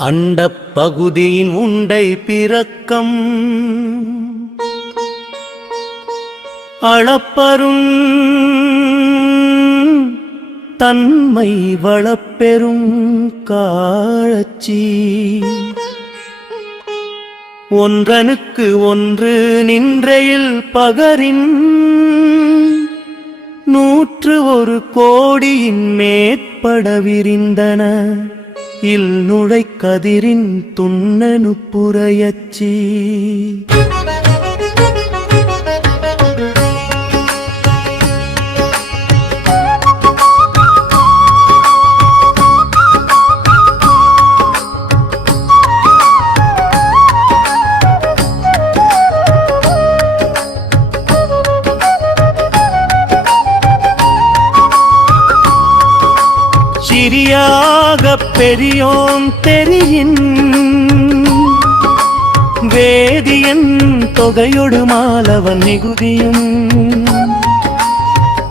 அண்டப் பகுதியின் உண்டை பிறக்கம் அளப்பரும் தன்மை வளப்பெரும் காட்சி ஒன்றனுக்கு ஒன்று நின்றையில் பகரின் 101 கோடியின் மேற்பட விரிந்தன இல் நுழை கதிரின் துண்ணனு புரையச்சி சிறியாக பெரியோன் தெரியின் வேதியன் தொகையொடு மாலவன் மிகுதியும்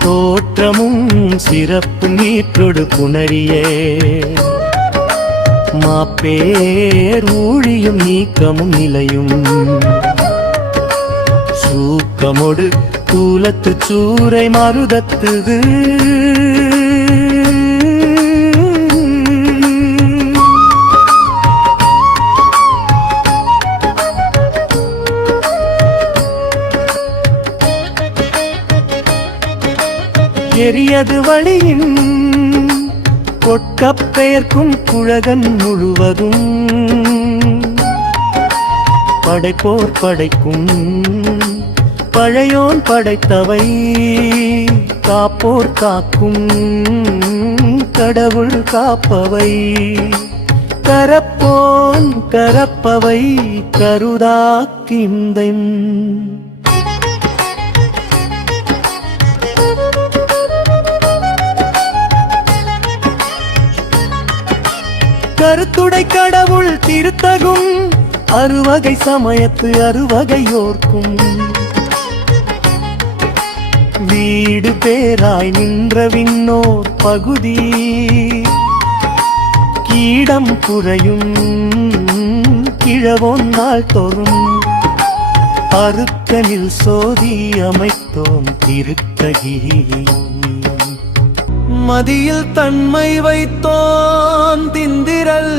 தோற்றமும் சிறப்பு நீற்றொடு புணரியே மாப்பேர் ஊழியும் நீக்கமும் நிலையும் சூக்கமொடு தூலத்து சூரை மருதத்துகு எரியது வழியின் கொட்கப் பெயர்க்கும் குழகன் முழுவதும் படைப்போர் படைக்கும் பழையோன் படைத்தவை காப்போர் காக்கும் கடவுள் காப்பவை கரப்போன் கரப்பவை கருதாக்கிந்தன் கருத்துடை கடவுள் திருத்தகும் அறுவகை சமயத்து அறுவகையோர்க்கும் வீடு பேராய் நின்ற விண்ணோர் பகுதி கீடம் குறையும் கிழவொன்னால் தோறும் அருக்கனில் சோதி அமைத்தோம் திருத்தகிரி மதியில் தன்மை வைத்தோன் திந்திரல்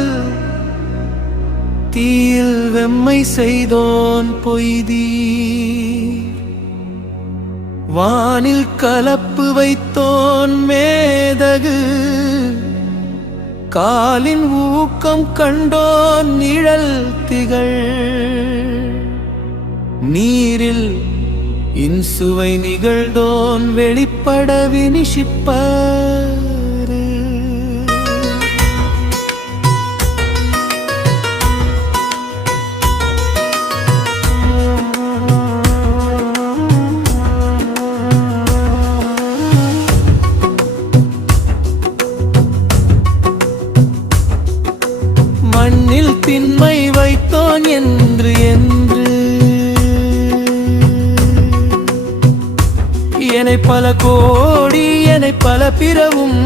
தீயில் வெம்மை செய்தோன் பொய்தி வானில் கலப்பு வைத்தோன் மேதகு காலின் ஊக்கம் கண்டோன் நிழல் திகழ் நீரில் இன்சுவை நிகழ்ந்தோன் வெளிப்பட வினிஷிப்பாரு மண்ணில் திண்மை வைத்தோன் என்று என்னை பல கோடி என்னை பல பிறவும்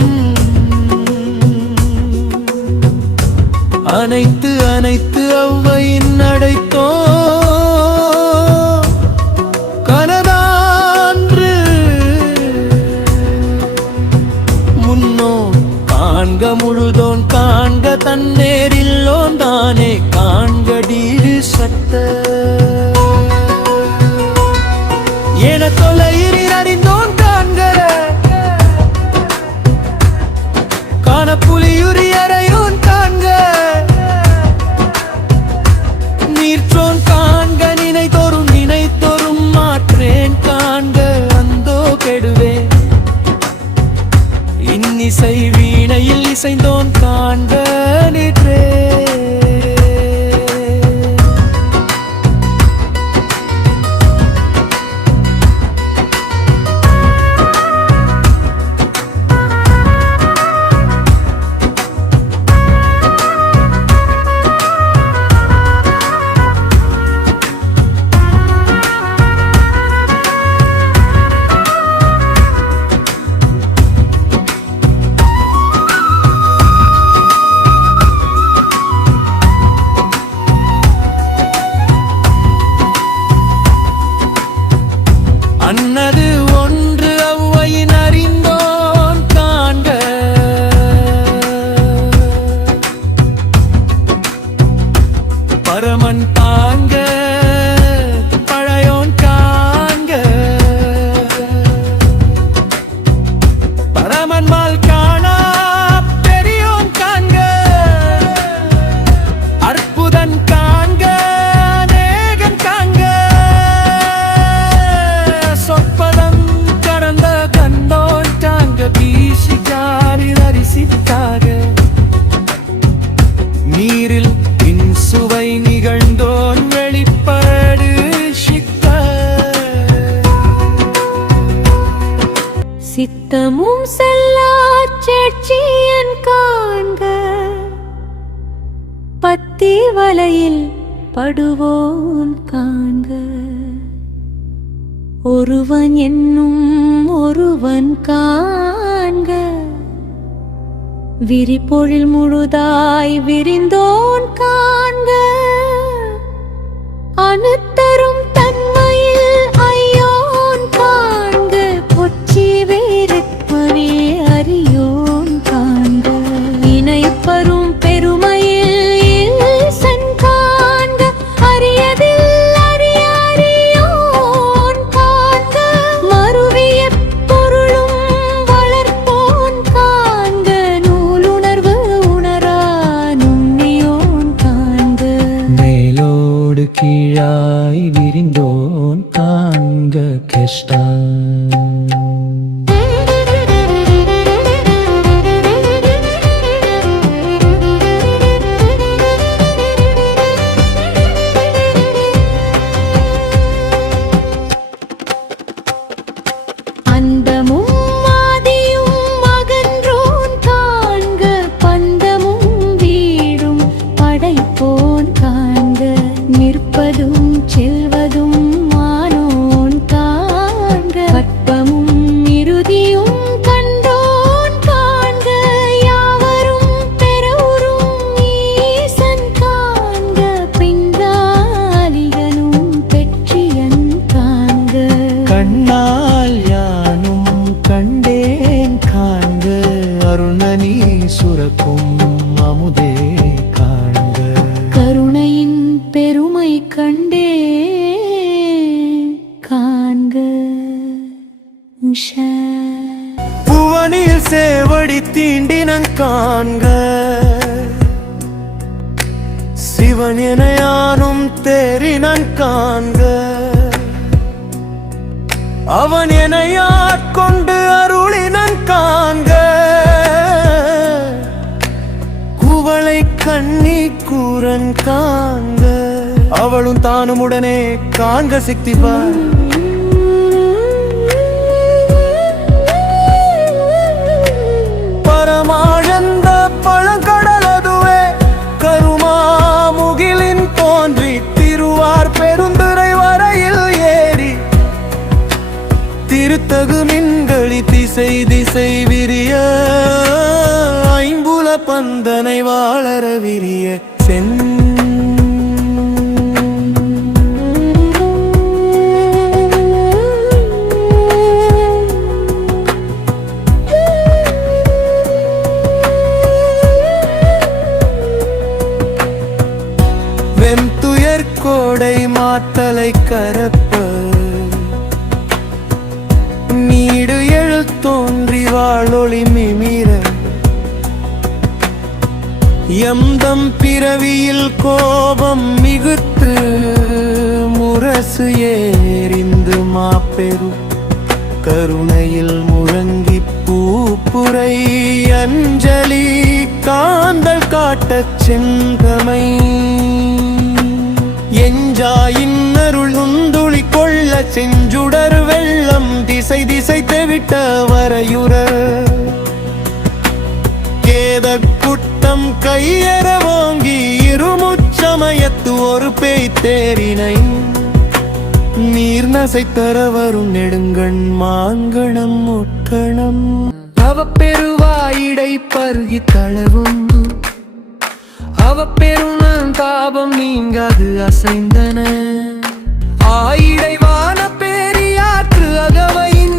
அனைத்து அனைத்து அவ்வையின் அடைத்தோ கனதான்று முன்னோ காண்க முழுதோன் காண்க தன்னேரில்லோன் தானே காண்கடீடு சட்ட என தொலையிறி அறிந்தோன் காண்கிற காண புலியுரியறையோன் காண்க நீர்ற்றோன் காண்க நினைத்தோறும் மாற்றேன் காண்க அந்தோ கெடுவேன் இன்னிசை வீணையில் இசைந்தோன் காண்க நிற்றே பரமன் தாங்க பழையோன் காண்க பரமன் மால் காணா பெரியோன் காண்க அற்புதன் காண்க நேகன் காண்க சொற்பதம் கடந்த கண்டோன் காண்க பீசிக்காரி தரிசித்தாக நீரில் சுவை நிகழ்ந்தோன் வெளிப்பாடு சித்த சித்தமும் செல்லாச் சேட்சியன் காண்க பத்தி வலையில் படுவோன் காண்க ஒருவன் என்னும் ஒருவன் காண்க விரிபொழில் முழுதாய் விரிந்தோன் காண்க அணுத்தரும் தன்மையில் ஐயோன் காண்க பொச்சி வேறுப்பவே அறியோன் காண்க இணைப்பரும் பெருமையில் ஈசன் காண்க அரியதில் அறியோன் காண்க மறுவிய பொருளும் வளர்ப்போன் காண்க நூலுணர்வு உணரா நுண்ணியோன் காண்க மேலோடு கீழாய் விரிந்தோன் காண்க கஷ்டம் கண்ணால் யானும் கண்டேன் காண்க அருணனி சுரக்கும் அமுதே காண்க கருணையின் பெருமை கண்டே காண்க புவனில் சேவடி தீண்டினன் காண்க சிவன் என யானும் தேறினன் காண்க அவன் என்னை ஆட்கொண்டு அருளினன் காண்க குவளை கண்ணி கூரன் காண்க அவளும் தானும் உடனே காண்க சித்திப்பார் பரமாழந்த பழங்கடலதுவே கருமாமுகிலின் தோன்றி திருவார் பெருந்துரை வரையில் ஏறி திருத்தகு மின்களி திசை திசை விரிய ஐம்புல பந்தனை வாழற விரிய சென் வெம்துயர் கோடை மாத்தலை கரப்ப நீடு எழு தோன்றி வாழொளி மிமிர எம்தம் பிறவியில் கோபம் மிகுத்து முரசு ஏறிந்து மாப்பெரு கருணையில் முழங்கி பூப்புரை அஞ்சலி காந்தல் காட்டச் செங்கமை எஞ்சாயின் அருள் உந்துளி கொள்ள செஞ்சுடர் வெள்ளம் திசை திசை தெவிட்ட வரையுற கேத குட்டம் கையற வாங்கி இருமுச்சமயத்து ஒரு பேய் தேரினை நீர் நசைத்தர வரும் நெடுங்கண் மாங்கணம் முட்கணம் அவ பெருவாயிடை பருகி தளவும் அவ பெருநன் தாபம் நீங்காது அசைந்தன ஆயிடைவான பேரியாற்று அகவையின்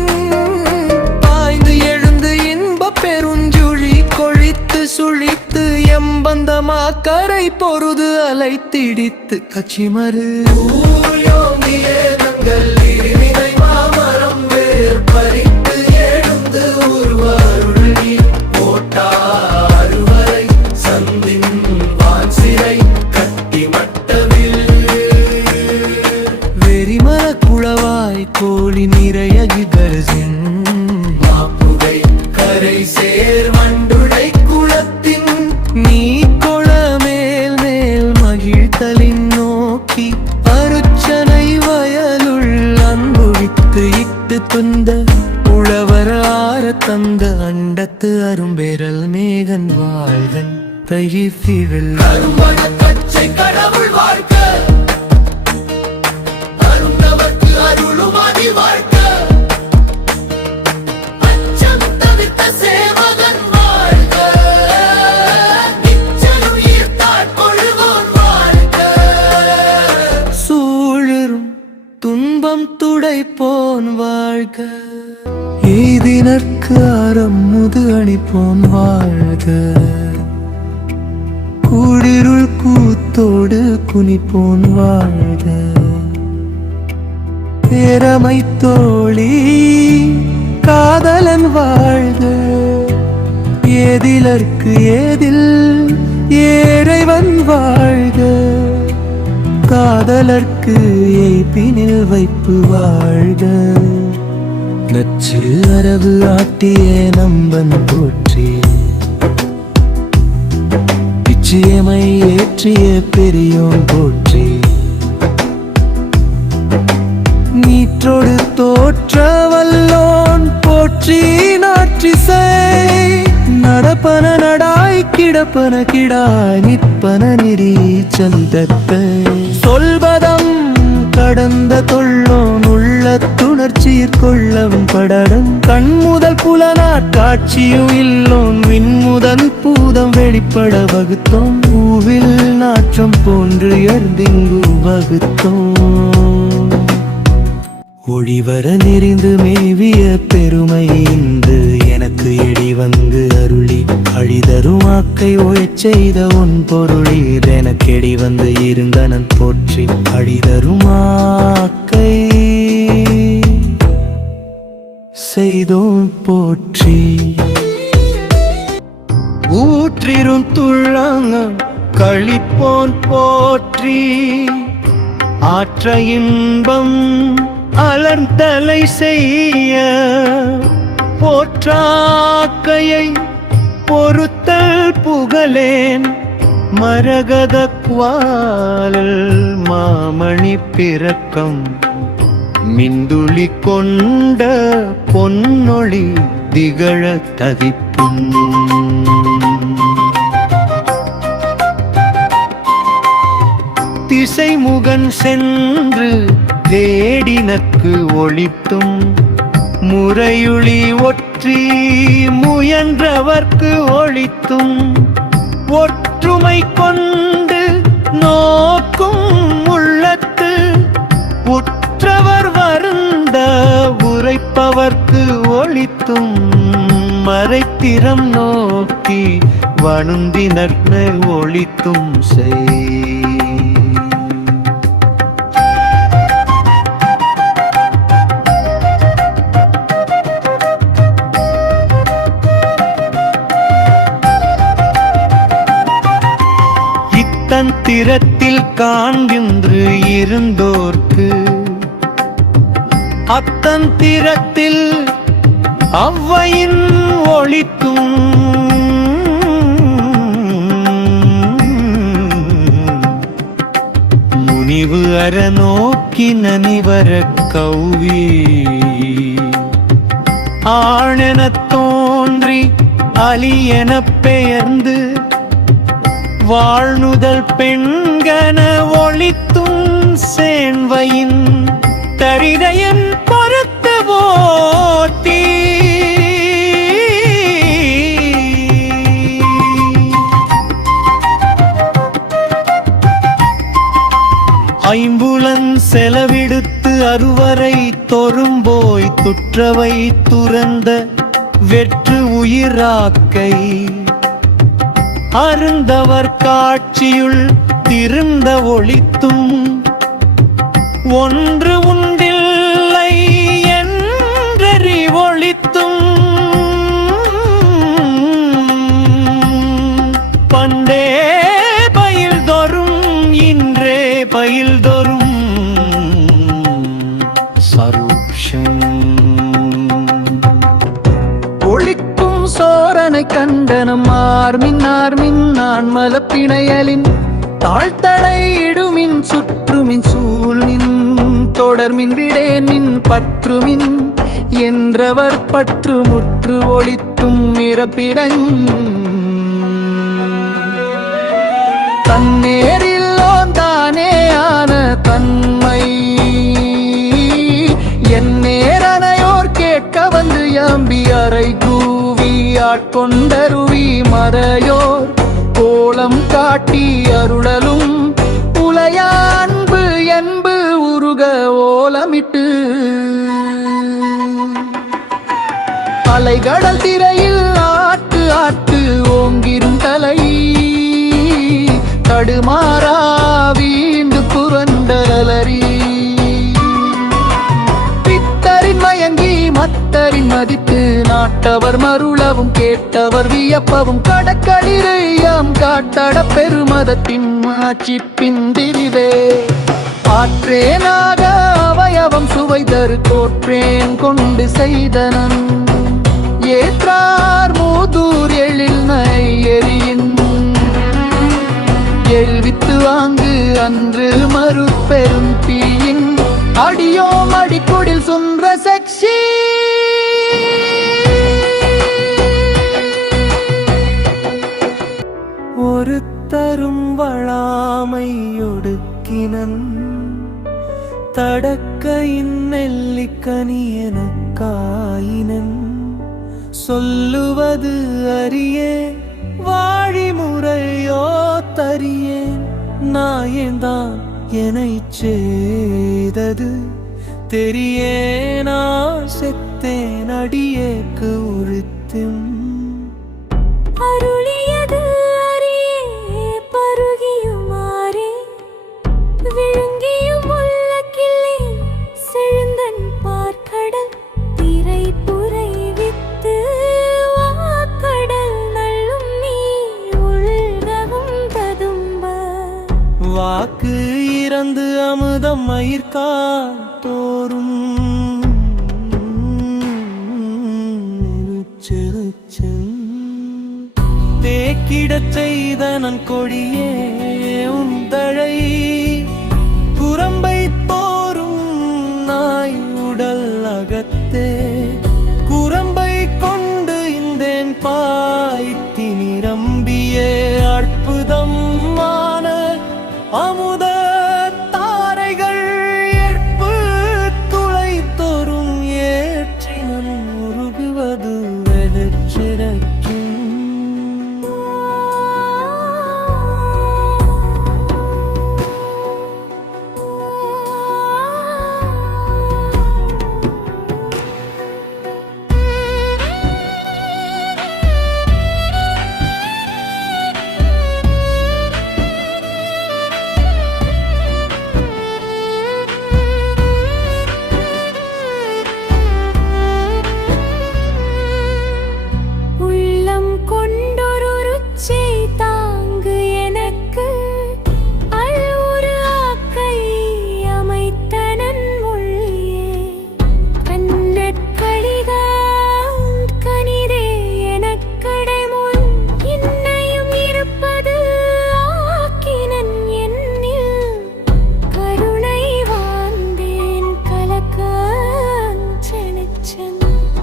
பாய்ந்து எழுந்து இன்ப பெருஞ்சுழி கொழித்து சுழித்து எம்பந்தமா கரை பொருது அலை திடித்து கச்சிமறு மாமரம் வேர் பறித்து எழுந்து உருவருள் நீ போட்டாருவரை சந்தின் வான் சிறை கட்டி மட்டவில் வெறிமர குளவாய் கோழி நிறைய கிதர்சின் மாப்புகை கரை சேர் வண்டுடை குளத்தின் நீ கொள மேல் மேல் மகிழ்த்தலின் நோக்கி அருச்சனை வயலுள் அன்புவித்து இட்டு துந்த உழவர் ஆர தந்த அண்டத்து அரும்பேரல் மேகன் வாழ்கன் தயிர்த்திகள் அரும்பன கச்சை கடவுள் வாழ்க்க அருந்தவர்க்கு அருளும் அதி வாழ்க்க அச்சம் தவிர்த்த சேவகன் வாழ்க நிச்சலுயிர் தாட்கொள்வோன் வாழ்க சூழரும் துன்பம் துடைப்போன் வாழ்க எய்தினர்க்கு அறம் முது அணிப்போன் வாழ்க கூடிருள் கூத்தோடு குனிப்போன் வாழ்க பேரமை தோழி காதலன் வாழ்க ஏதிலர்க்கு ஏதில் ஏறைவன் வாழ்க காதலர்க்கு எய்பினில் வைப்பு வாழ்க நச்சு அரவு ஆட்டிய நம்பன் போற்றி நிச்சயமை ஏற்றிய பெரியோன் போற்றி நீற்றோடு தோற்ற வல்லோன் போற்றி நாற்றிசை நடப்பன நடாய் கிடப்பன கிடாய் நிற்பன நெறி சந்தத்தை சொல்வதம் கடந்த தொள்ளோன் உள்ள துணர்ச்சியிற் கொள்ளம் படடம் கண் முதல் புலனாட்காட்சியும் இல்லோன் விண் முதல் பூதம் வெளிப்பட வகுத்தோம் பூவில் நாற்றம் போன்று எழுதிங்கு வகுத்தோம் ஒளிவர நெறிந்து மேவிய பெருமை இன்று எனக்கு எடி வந்து அருளி அழிதரும் ஆக்கை ஒழச் செய்த உன் பொருளீர் எனக்கெடி வந்து இருந்தனன் போற்றி அழிதரும் ஆக்கை செய்தோன் போற்றி ஊற்றிரும் துள்ளங்க கழிப்போன் போற்றி ஆற்ற இன்பம் அலர்ந்தலை செய்ய போற்றாக்கையை பொறுத்தல் புகழேன் மரகத குவாலல் மாமணி பிறக்கம் மிந்துளி கொண்ட பொன்னொளி திகழ ததிப்பும் திசைமுகன் சென்று தேடினக்கு ஒளித்தும் முறையுளி ஒற்றி முயன்றவர்க்கு ஒளித்தும் ஒற்றுமை கொண்டு நோக்கும் உள்ளத்து உற்றவர் வருந்த உரைப்பவர்க்கு ஒளித்தும் மறைத்திறம் நோக்கி வணுந்தினர்க்கு ஒளித்தும் செய் தந்திரத்தில் காண்கின்று இருந்தோர்க்கு அத்தந்திரத்தில் அவ்வையின் ஒளித்தும் முனிவு அற நோக்கி நனிவர கௌவி ஆணெனத் தோன்றி அலி எனப் பெயர்ந்து வாழ்நுதல் பெண்கன ஒளித்தும் சேன்வையின் தரிதையன் பொறுத்து போட்டி ஐம்புலன் செலவிடுத்து அறுவரை தொறும்போய் துற்றவை துறந்த வெற்று உயிராக்கை அருந்தவர் காட்சியுள் திருந்த ஒளித்தும் ஒன்று உண்டில்லை என்றறி ஒளித்தும் பண்டே பயில்தொறும் இன்றே பயில்தொறும் சருஷம் ஒளிக்கும் சோரனை கண்டனம் ஆர்மின் நான் மலப்பிணையலின் தாழ்த்தடை இடுமின் சுற்றுமின் சூழ்மின் தொடர்மின் விடேனின் பற்றுமின் என்றவர் பற்று முற்று ஒளித்தும் இறப்பிடங் தன்னேரில்லோன் தானே ஆன தன்மை என் நேரனையோர் கேட்க வந்து யாம்பி அறை கூவி ஆட்கொண்டருவி மறையோர் கோலம் காட்டி அருளலும் உலையான்பு என்பு உருக ஓலமிட்டு அலைகடல் திரையில் ஆட்டு ஆட்டு ஓங்கிரும் தலை தடுமாறா வீண்டு புரண்டலரி பித்தரின் மயங்கி மத்தரின் மதித்து நாட்டவர் மருளவும் கேட்டவர் வியப்பவும் கடற்களிரையாம் காட்டட பெருமதத்தின் ஆட்சி பிந்திரிவே ஆற்றேனாக அவயவம் சுவைதரு தோற்றேன் கொண்டு செய்தனன் ஏற்றார் மூதூர் எழில் நையெறியின் எழுவித்து வாங்கு அன்று மறுபெரும் தீயின் அடியோம் அடிக்குடில் சுன்ற சக்ஷி ஒரு தரும் வளாமை ஒடுக்கினன் தடக்கையின் நெல்லிக்கனி எனக்காயினன் சொல்லுவது அறியே வாழிமுறையோ தறியேன் நாயேந்தான் என்னைச் செய்தது தெரியேனா செத்தேன் அடியேக்கு உறுத்தும் அருளியது அறியே பருகியுமாறே விழுங்கியும் உள்ள கிள்ளே செழுந்தன் பார்க்கடல் திரை புரை வித்து வாக்கடல் நள்ளும் நீ உள்கவும் ததும்ப வாக்கு இறந்து அமுதம் மயிர்கா தோறும் தேக்கிடச் செய்தனன் கொடியே உந்தழை குரம்பை தோறும் நாய் உடல் அகத்தே குரம்பை கொண்டு இந்தேன் பாய்த்தி நிரம்பியே அற்புதம் மான அமுத தாரைகள் ஏற்பு துளை தோறும் ஏற்றினன் உருகுவது வெதச்சிறக்கின்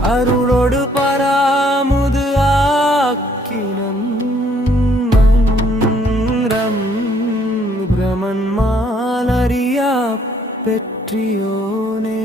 அருளோடு பராமுது ஆக்கினம் பிரமன் மாலரியா பெற்றியோனே